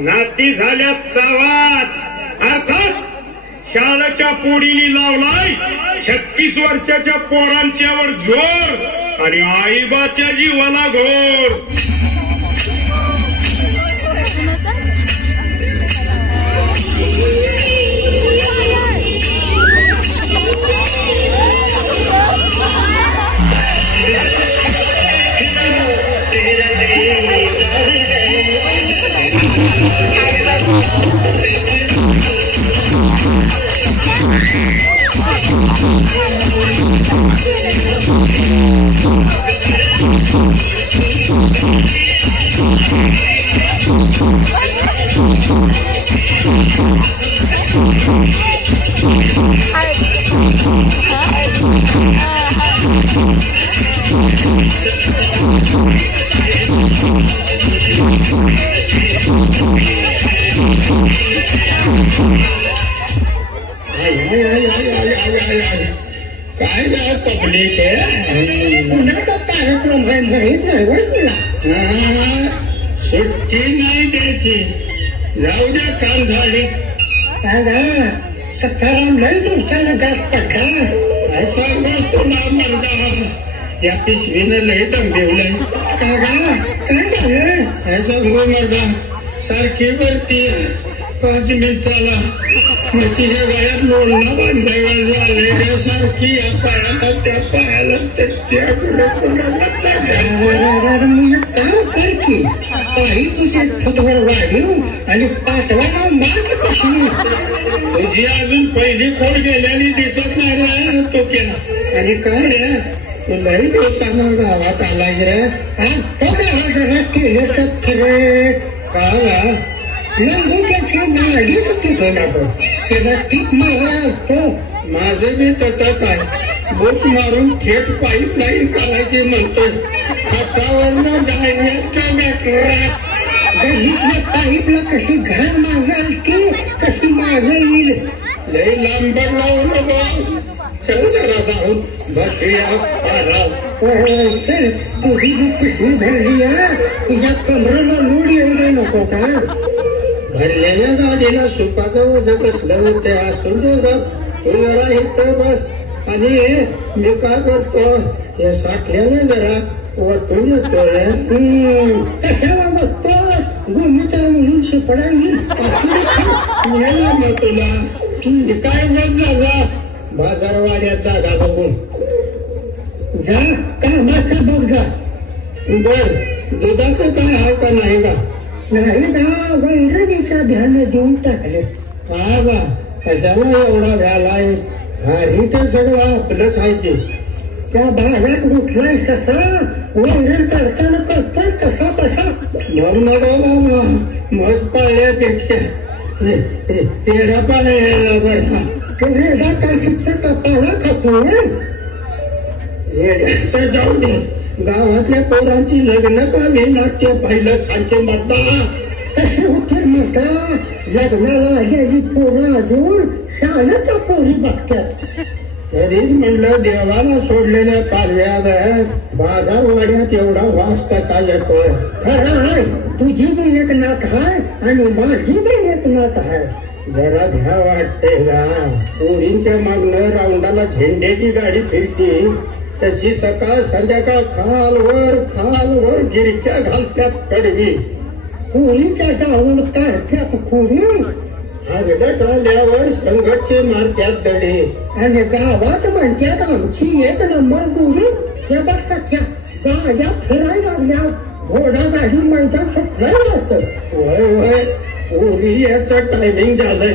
नाती झाल्या चावात अर्थात शाळेच्या पोडीने लावलाय छत्तीस वर्षाच्या पोरांच्यावर जोर आणि आईबाच्या जीवाला घोर. काय जाऊ द्या काम झाले. दादा सकाराम लय दिवसानं गाठ पडला काय सांगा तुला मर्दा या पिशवीनं लय दमबिवलंय कागा काय झालं? काय सांगू मर्दा? सारखी वरती. पाच मिनिटाला. म्हशीच्या गळ्यात लोणला बांधायला झाले या पायाला त्या पायाला त्या कोणाला मी की काही तुझे फुटवर वाढीव आणि पाठवायला माग कशी. तुझी अजून पहिली खोड गेल्याने दिसत नाही रे तो केला आणि काय रे तू लई दिवसानं गावात आला रे. हा तो गावा जरा केल्याचा फरक का गा लंगोट्याची माडी सुट्टी ठेवला त्याला टीप मारा असतो माझं बी तसाच आहे. बोट मारून थेट पाईप लाईन करायची म्हणतोय. हातावरनं जाण्याच्या मॅटरात पाईपला कशी घर मागाल की कशी माग येईल? लय लांबर लावलं बस चल जरा जाऊन बसूया पाराव. तर तुझी बी पिशवी भरली तुझ्या कमरेला लोड यायला नको का? भरलेल्या गाडीला सुपाचं वजा कसलं होते असून दे ग जरा इथं बस. आणि मी काय करतो? हे साठल्याने जरा वाटून येतो कशाला बघतो? गुमिता म्हणून शिपडा येईल तुला काय बस झाला? बाजारवाड्याचा जागा बघून. जा कामाचा बघ जा. बर दुधाचं काय हाव का नाही का वैरणीचा ध्यान देऊन टाकले का बा कशाला एवढा व्यालाय घरी तर सगळं आपलंच आहे ते त्या भागात उठलाय कसा वैरण करताना करतोय कसा कसा मग बाबा मस पाळण्यापेक्षा रेडा पाळण्याला बरं तो रेडा काय कपाला खपून येड्याचं जाऊ दे गावातल्या पोरांची लग्न का वेणार ते पाहिलं सांगते म्हणता कसे म्हणता लग्नाला आलेली पोरं अजून शाळेच्या पोरी बघतात. तरीच म्हणलं देवाला सोडलेल्या पालव्यात बाजारवाड्यात एवढा वास कसा येतो खरं आहे तुझी बी एक नात आहे आणि माझी बी एक नात आहे. जरा भ्या वाटते का पोरींच्या मागणं राऊंडाला झेंड्याची गाडी फिरते. तशी सकाळ संध्याकाळ खालवर खालवर गिरक्या घालत्यात कडवी. कोणीच्या जाऊन काढत्यात कोणी आगडत आल्यावर संघटचे मारत्यात दडे. आणि गावात म्हणत्यात आमची एक नंबर गोळी हे बघ सख्या गाड्या फिरायला लागल्या. घोडा गाडी म्हणतात सुटलं जात वय वय पोरी याचं टायमिंग झालंय.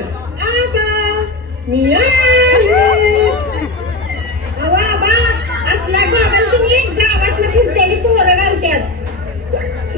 मी आले अहो आबा असला गोगल तुम्ही एक गावातलं फिरतेली पोरं घालत्यात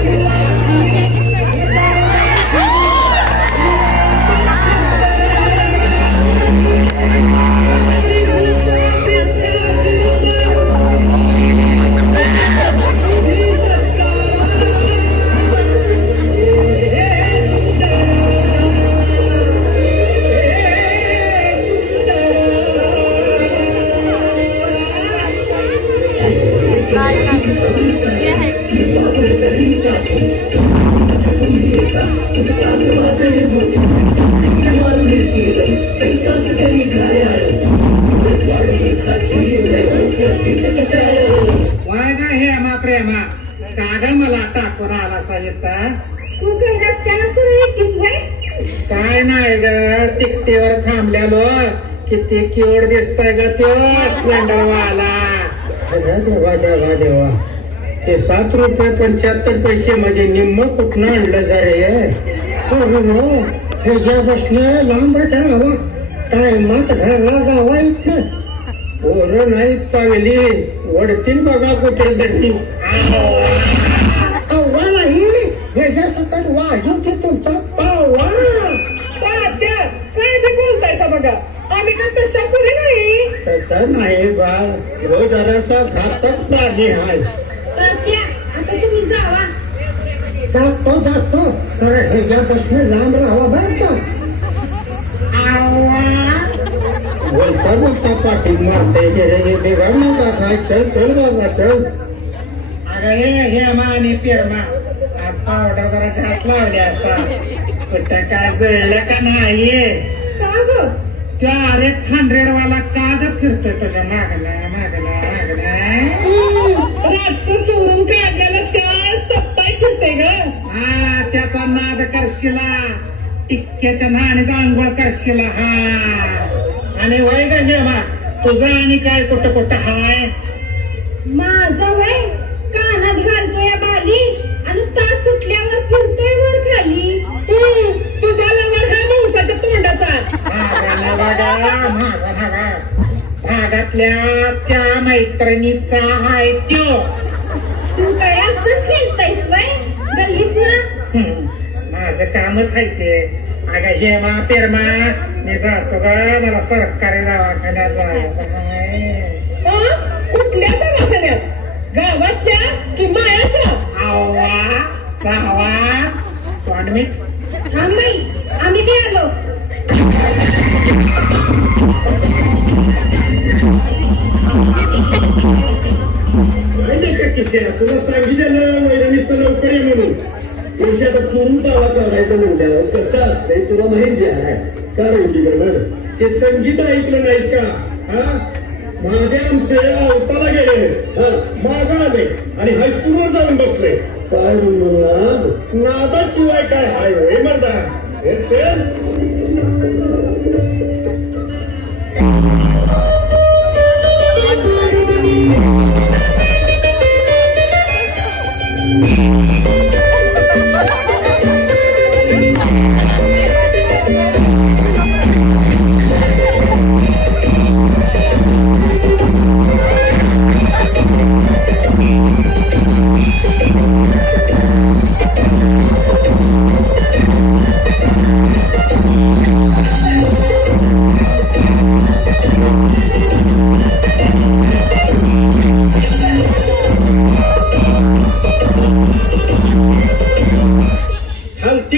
क्यूट दिसतोय ग तो स्प्लेंडर वाला. अरे देवा देवा देवा ते सात रुपये पंच्याहत्तर पैसे म्हणजे निम्म कुठनं आणलं जा रे हो हो हो. ह्याच्या बसणं लांबच हवा टायमात घरला जावा इथं? पोरं नाही चांगली. वडतील बघा कुठे तरी अव्वा नाही. ह्याच्या सकट वाजवते तुमचा पावा. काय बी बोलतायसा बघा आम्ही काय तशा पुरी नाही तसं नाही बाळ तो जरासा घातक प्राणी आहे आता तुम्ही जावा. जातो जातो. तर ह्याच्यापासून लांब राहावा बरं का? बोलता बोलता पाठी मारते हे बिघड नका काय चल चल बाबा चल. अगं हे हेमा आणि पेरमा. आज पावडा जरा हात लावले असा. कुठं काय जळलं का नाहीये? का ग? त्या आर एक्स हंड्रेड वाला का ग फिरतोय तुझ्या मागण्या मागण्या मागण्या रातचं चोरून काढल्याला त्या सप्ताह फिरते ग. हा त्याचा नाद करशिला. टिक्क्याच्या नाणी आंघोळ करशिला हा. आणि वय ग हेमा तुझं आणि काय कुठं कुठं हाय? माझा वय? भागातल्या त्या मैत्रिणीचा हाय त्यो तू काय असंच गल्लीत ना माझं कामच आहे ते अगं हेमा पेरमा मी जातो ग मला सरकारी दवाखान्यात जायचं आहे कुठल्या दवाखान्यात गावातल्या की मायाच्या आवा जावा तोंड मीठ थांब आम्ही बी आलो तुला सांगितलं वैरणीस लवकर ये म्हणून पैसे आता चोरून पावा काढायचं म्हणल्यावर कसं असतंय तुला माहिती आहे का रेवडी गडबड हे संगीत ऐकलं नाहीस का हा मागे आमचे अवताला गेले हा मागा आले आणि हायस्कूलवर जाऊन बसले काय म्हणणार नादाशिवाय काय? हाय होय मर्दा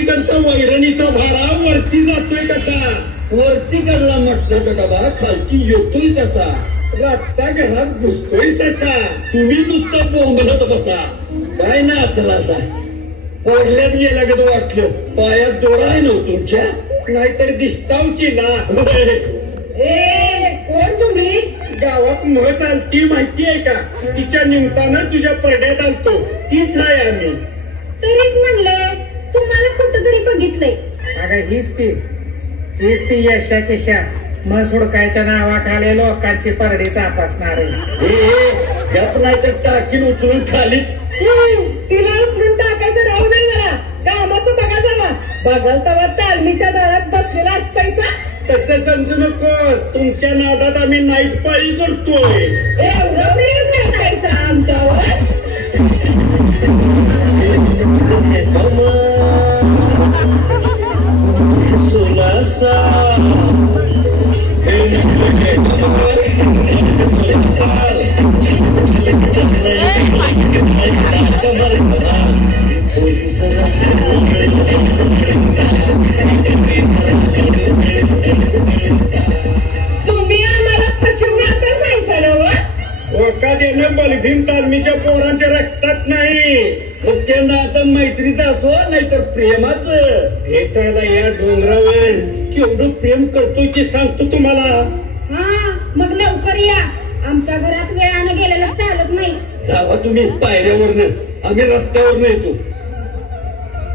खालतीकडचा वैरणीचा भारा. वरती जातोय कसा? वरती करला म्हटल्याचा डबा खालची येतोय कसा? रातच्या घरात घुसतोय ससा. तुम्ही नुसता बोंबलत बसा. काय ना अचला असा पडल्यात गेला गत वाटलं. पायात दोरा आहे नव्ह तुमच्या. नाहीतर दिसतावची ना ए कोण तुम्ही? गावात म्हस आलती माहिती आहे का? तिच्या निमतानं तुझ्या परड्यात आलतो. तीच आहे आम्ही. तरीच म्हणलं तुम्हाला कुठं तरी बघितलंय अगं हीच ती हीच ती यशा किशा मस हुडकायच्या नावाखाली लोकांची परडी चापसणारी हे हे, गप नाही तर टाकीन उचलून खालीच तिला उचलून टाकायचं राहू दे जरा कामाचं बघा जावा बघाल तेव्हा तालमीच्या दारात बसलेला असतायचा तसं समजू नको तुमच्या नादात आम्ही नाईट पाळी करतोय एवढं प्रेम करतायचा आमच्यावर तालमीच्या पोरांच्या रक्तात नाही. मग त्यांना आता मैत्रीचं असो नाहीतर प्रेमाचं. भेटायला या डोंगरावर. केवढं प्रेम करतोय की सांगतो तुम्हाला. हा मग लवकर या. आमच्या घरात वेळानं गेलेलं चालत नाही. जावा तुम्ही पायऱ्यावरनं. आम्ही रस्त्यावरनं येतो.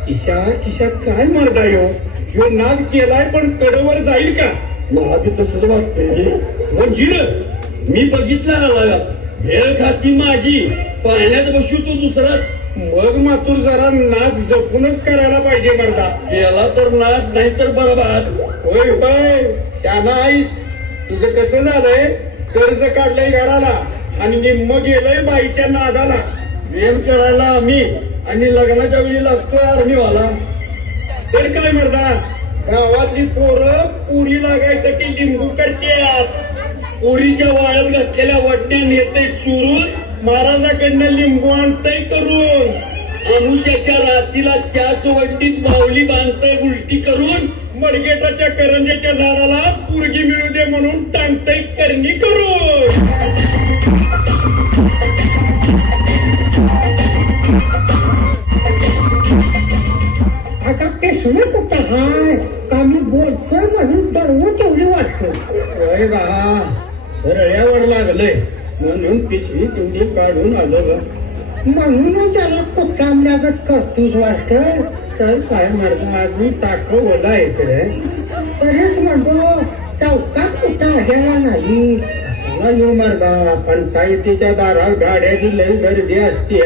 किशा किशा काय मर्दा यो ह्यो नाग केलाय पण कडवर जाईल का? मला बी तसंच वाटतंय रे. मंजिर मी बघितलं आला भेळ खाती माझी. पाण्यात बसू तो दुसराच. मग मातूर जरा नाग जपूनच करायला पाहिजे मर्दा केला तर नाच नाही तर बरोबर होय होय. शाना आईस तुझं कसं झालंय? कर्ज काढलंय घराला आणि निम्म गेलंय बाईच्या नागाला प्रेम करायला आम्ही आणि लग्नाच्या वेळी लागतोय आर्मीवाला. तर काय मर्दा गावातली पोरं पुरी लागायसाठी लिंबू करते पोरीच्या वाळत घातलेल्या वडण्यान येते चुरून महाराजाकडनं लिंबू आणतय करून. अनुष्याच्या रातीला त्याच वड्डीत माऊली बांधतय उलटी करून. मडगेटाच्या करंजाच्या झाडाला पुरगी मिळू दे म्हणून टांगतय करणी करून. आता कुठं हाय? का मी बोलतोय म्हणून दरवून तेवढी वाटतो? होय बा सरळ्यावर लागलंय. म्हणून पिशवी तेवढी काढून आलं म्हणून त्याला कुचामल्यागत करतोस वाटत तर काय मर्दा अजून टाक ओला इकडे. तरीच म्हणतो चौकात कुठं आलेला नाही. असला येऊ मर्दा पंचायतीच्या दारात गाड्याची लई गर्दी असते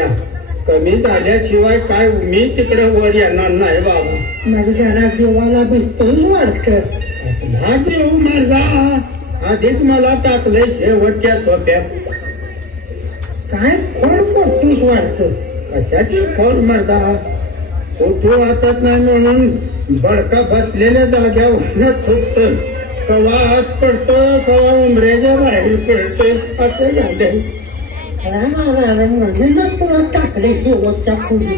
कमी झाल्याशिवाय काय मी तिकडे वर येणार नाही बाबा. मग जरा जीवाला बिलकुल वाटत असला देऊ माझा आधीच मला टाकलंय शेवटच्या सोप्यात काय खोड तूच वाटत कशाची खोल मर्दा कुठे वाचत नाही म्हणून बडका बसलेल्या जाग्यावर फुटत कवा आज पडतो कवा उमरेच्या बाहेर पडतो असं झालं. म्हणूनच तुला टाकले शेवटच्या खोली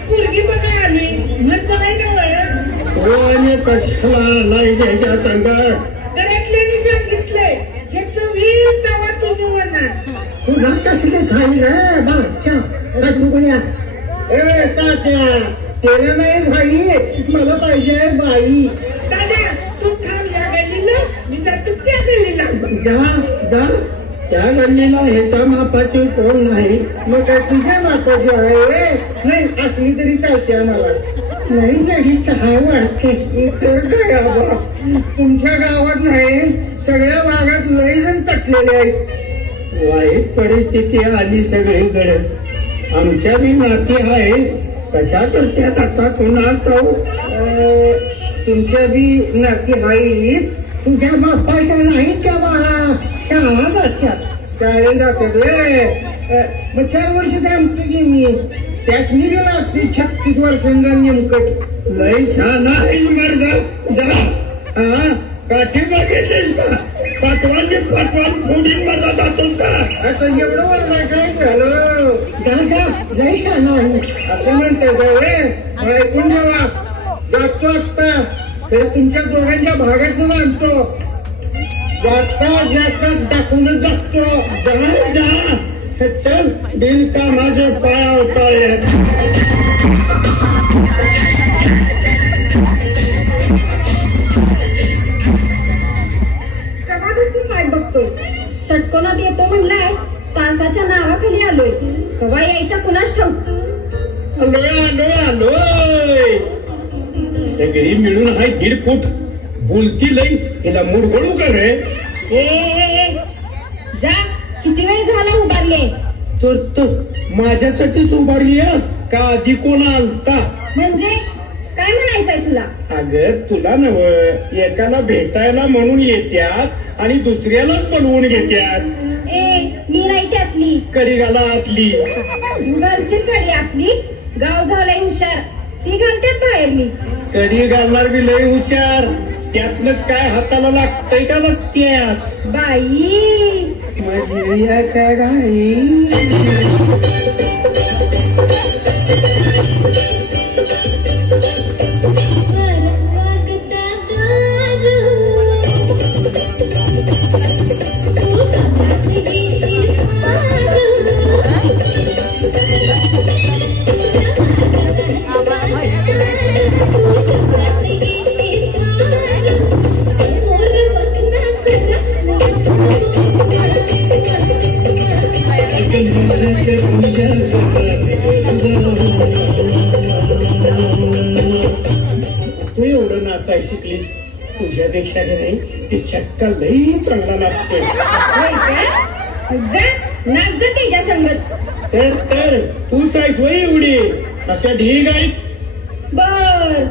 पुरगी बघायला आलोय म्हस बघायला वळ तो आणि कशाला आलाय त्याच्या संगात घरातल्यानी सांगितलंय याचं वीर तेव्हा तुझं होणार तुला कसली खाई रे बाच्या गडबुगड्या ए तात्या तेला नाही मला पाहिजे बाई. जा जा त्या गल्लीला ह्याच्या मापाची कोण नाही मग काय तुझ्या मापाची आहे? नाही असली तरी चालते आम्हाला. नाही नाही चहा वाढते. तर काय आबा? तुमच्या गावात नाही सगळ्या भागात लई जण तटलेले आहेत. वाईट परिस्थिती आली सगळीकडे. आमच्या बी नाती आहे कशा करत्यात आता कुणा तुमच्या बी नाती आहे तुझ्या बापाच्या नाही त्या बाळा. शाळा जात्यात शाळेत जातात. रे मग चार वर्ष थांबतो की मी त्यास मी गेला ती छत्तीस वर्षांचा नेमकट लय छान आहे मर्दा जा. हा काठी बघितलीस का पाटवांची पाटवान फोडीन मला जातोस का? आता एवढं वर काय झालं? दादा लय शाळा आहे. असं म्हणते जावे ऐकून ठेवा जातो आत्ता. हे तुमच्या दोघांच्या भागातून आणतो. जाता जाता दाखवून जातो. जा जा हे चल बिनकामाचे पाया उतारल्यात कवापासून वाट बघतोय? षटकोनात येतो म्हणलाय तासाच्या नावाखाली आलोय. कवा यायचा कुणाच ठाऊक? आलोय आलोय आलोय. सगळी मिळून हाय दीड फूट. बोलती लई हिला मुरगळू का रे? ए, जा किती वेळ झाला उभारले? तर तू माझ्यासाठीच उभारली आहेस का आधी कोण आलता? म्हणजे काय म्हणायचंय तुला? अगं तुला नव एकाला भेटायला म्हणून येत्यात आणि दुसऱ्यालाच बोलवून घेत्यात. ए मी नाही त्यातली कडिगाला आतली. घालशील कडी आपली गाव झालंय हुशार. ती घालतात बाहेरली कडी घालणार बी लय हुशार. त्यातनच काय हाताला लागतंय का लागत्यात बाई. माझी या काय गाई ते चक्का लई चांगला ग त्याच्या संगत. तर तर तूच आहेस वय एवढी? अशा ढीग आहेत. बर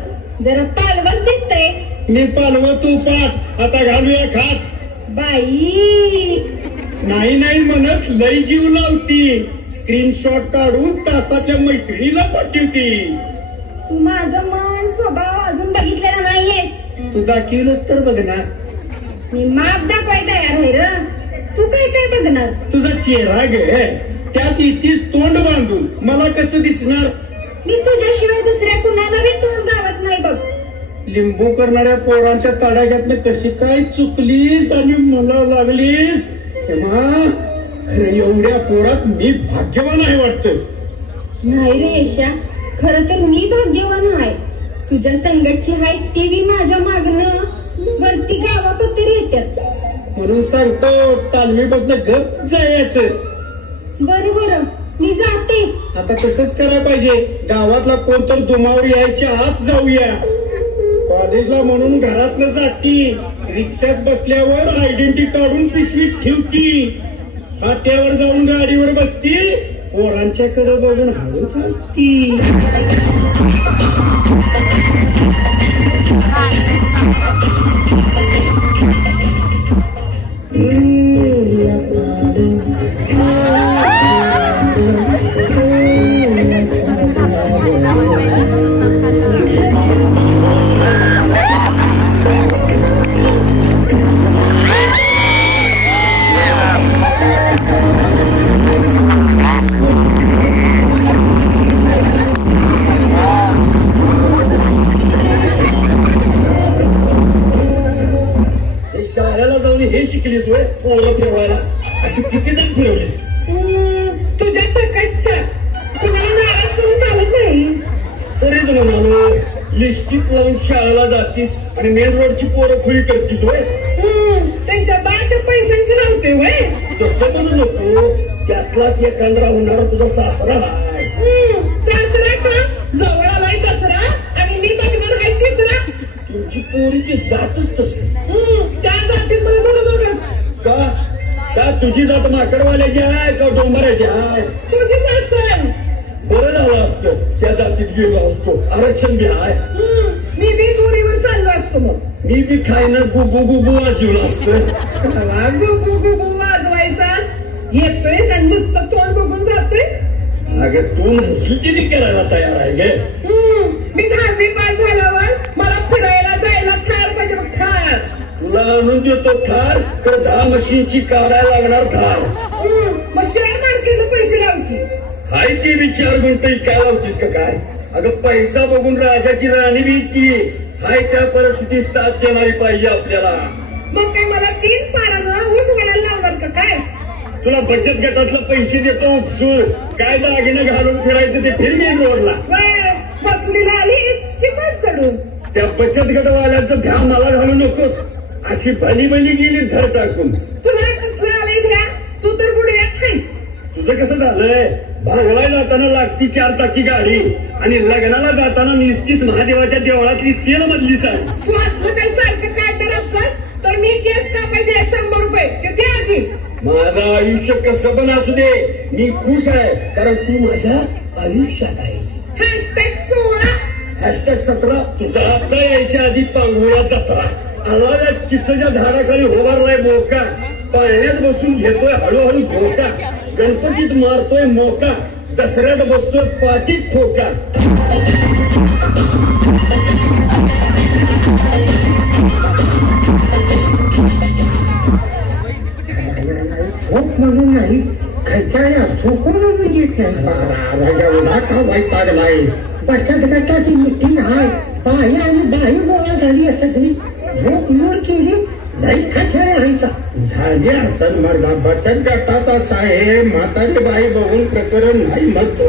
जरा पालवत दिसतंय. मी पालव तू पाठ आता घालूया खाट बाई. नाही नाही म्हणत लय जीव लावती. स्क्रीनशॉट काढून तासातल्या मैत्रिणीला पाठवती. तू माझं मन स्वभाव अजून बघितलेला नाहीयेस. तू दाखवलंच तर बघणार मी माप दाखवाय तयार आहे र. तू काय काय बघणार? तुझा चेहरा ग. त्यात इतीच तोंड बांधून मला कसं दिसणार? मी तुझ्याशिवाय दुसऱ्या कुणाला बी तोंड गावत नाही बघ. लिंबू करणाऱ्या पोरांच्या तडाख्यातनं कशी काय चुकलीस आणि मला लागलीस? खरं एवढ्या पोरात मी भाग्यवान आहे वाटतं. नाही रे यशा खर तर मी भाग्यवान आहे. तुझ्या संगतची हाय ती माझ्या मागणं वरती गावापत्तर येतात म्हणून सांगतो तालमीपासून गप जायचं. बरं बरं. मी जाते. आता तसंच करायला पाहिजे. गावातला कोण तर दुमावर यायच्या आत जाऊया. कॉलेजला म्हणून घरात न जाती. रिक्षात बसल्यावर आयडेंटिटी काढून पिशवीत ठेवती. फाट्यावर जाऊन गाडीवर बसती पोरांच्याकडे बघून हळूच असती शिकलीस वय पोरं फिरवायला. अशी किती जण फिरवलीस? तुझ्या सकटच्या कुणाला नाराज करून चालत नाही. तरीच म्हणालो लिस्टिक लावून शाळेला जातीस आणि मेन रोडची पोरं खुळी करतीस हम्म, त्यांच्या बाच्या पैशांची लावते वय तसं म्हणू नको. त्यातलाच एखादा होणारा तुझा सासरा आहे. सासरा का? जवळ आलाय दसरा आणि मी बघणार आहे तिसरा. तुमची पोरीची जातच तसं. तुझी जात माकडवाल्याची आहे का डोंबराची आहे? तुझी सासन बरं झालं असतं. त्या जातीत गेलो असतो. आरक्षण बी आहे. हम्म, मी बी दोरीवर चाललो असतो मग. मी बी खायनं गुगू गुगू वाजवलं असतं. कवा गुबू गुबू वाजवायचा? येतोय आणि नुसतं तोंड बघून जातोय? अगं तू म्हणशील की मी करायला तयार आहे गे. हम्म, मी दहावी पास झाल्यावर आणून देतो थार तर दहा मशीनची काढायला लागणार थार मग शेअर मार्केटला पैसे लावकी हाय ती विचार म्हणतोय काय लावतीस का काय? अगं पैसा बघून राजाची राणी बी ती हाय त्या परिस्थितीत साथ देणारी पाहिजे आपल्याला. मग काय मला तीन पारानं ऊस वडायला लावणार का काय? तुला बचत गटातलं पैसे देतो उपसूर काय दागिनं घालून फिरायचं ते फिर मेन रोडला. वय वसुलीला आली की बस चढून त्या बचत गटवाल्याचं ध्यान मला घालू नकोस. अशी भली भली गेली धर टाकून. तुला कसलं आलंय भ्या तू तर बुडव्यात खाईस तुझं कसं झालंय? भागवाय जाताना लागती चार चाकी गाडी आणि लग्नाला जाताना निस्तीस महादेवाच्या देवळातली सेल मधली साडी. तू असलं काही सारखं काढणार असलास तर मी केस कापायचे एक शंभर रुपये. ते द्या आधी. माझं आयुष्य कसं पण असू दे मी खुश आहे कारण तू माझ्या आयुष्यात आहेस. हॅशटॅग सोळा हॅशटॅग सतरा. तुझा आता यायच्या आधी पांगोळ्या जत्रा. आला या चिचच्या झाडाखाली उभारलाय मोका. पाळण्यात बसून घेतोय हळूहळू झोका. गणपतीत मारतोय मोका. दसऱ्यात बसतोय पाठीत ठोका. झोप म्हणून नाही खर्चाळ्या झोपून म्हणजे एवढा का वाईट लागलाय बचत गटाची मिटिंग आहे बाई आणि बाई गोळा झाली आहे सगळी झोप मोड लई व्हायचा. झाली हसन मर्दा. बचत गटाचा साहेब म्हातारी बाई बघून प्रकरण नाही म्हणतो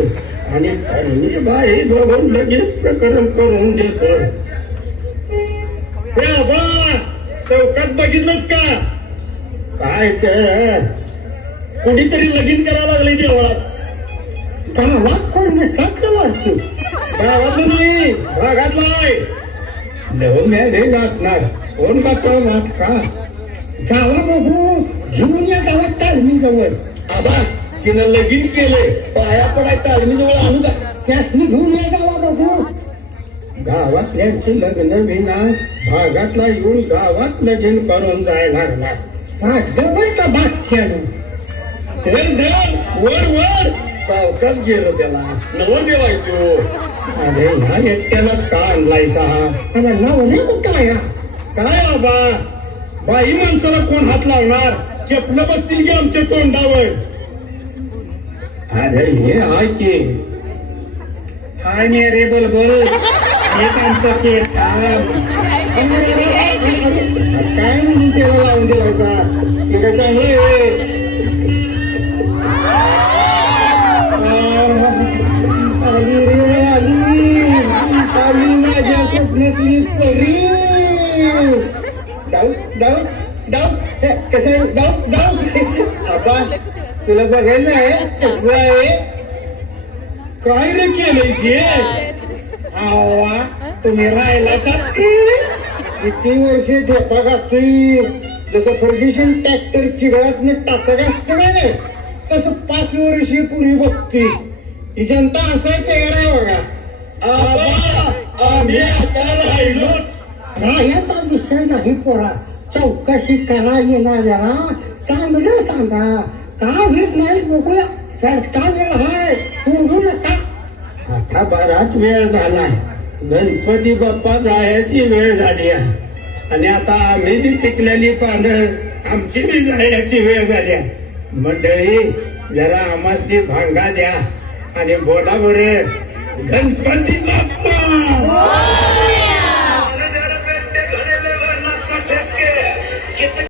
आणि तरुणी बाई बघून लगेच प्रकरण करून देतो हे आबा चौकात बघितलंस का? काय कर कुणीतरी लगीन करावं लागले देवळात. गावात कोण साखर वाटतो गावातलं नाही भागातला आहे. लव मॅरेज असणार कोण का वाट का जावा बघू घेऊन या गावात तालमी जवळ आबा तिनं लगीन केले पाया पडाय तालमी जवळ आणू का त्यासनी घेऊन या जावा बघू गावातल्यांची लग्न विना भागातला येऊन गावात लगीन करून जायला लागला जवळ का बादशानं धर धर वर वर. सावकाच गेलो त्याला. नवर देवायचो. अरे ह्या एकट्यालाच का आणलायचा अरे नवले कुठं हा? काय बाबा? बाई माणसाला कोण हात लावणार? चपलं बसतील की आमच्या तोंडावर? अरे हे आहे की. हाय मेरे बुलबुल. हेच आमचं खेळ काय म्हणून त्याला लावून दिलायचा हे काय चांगलं आहे आली रे आली आली. माझ्या स्वप्नातली परी. डाऊ डाऊ डाऊ कसं आहे डाऊ डाऊ आबा तुला बघायला आहे कसं आहे काय रे केलंयस आवा तुम्ही राहायला किती वर्ष झेपा घातली जसं फर्ग्युशन ट्रॅक्टर चिघळात टाचा घातलं का नाही तसं पाच वर्ष पुरी बघती ही जनता असाय तयार आहे बघा आम्ही आता राहिलोच. राह्याचा विषय नाही पोरा. चौकशी करा येणाऱ्याला. चांगलं सांगा. का होत नाही बघूया चढता वेळ हाय. सोडू नका. आता बराच वेळ झालाय. गणपती बाप्पा जायची वेळ झाली आहे. आणि आता आम्ही बी पिकलेली पानं आमची बी जायची वेळ झाली आहे. मंडळी जरा आम्हाला भांगा द्या. आणि बोला बरं गणपती बाप्पा!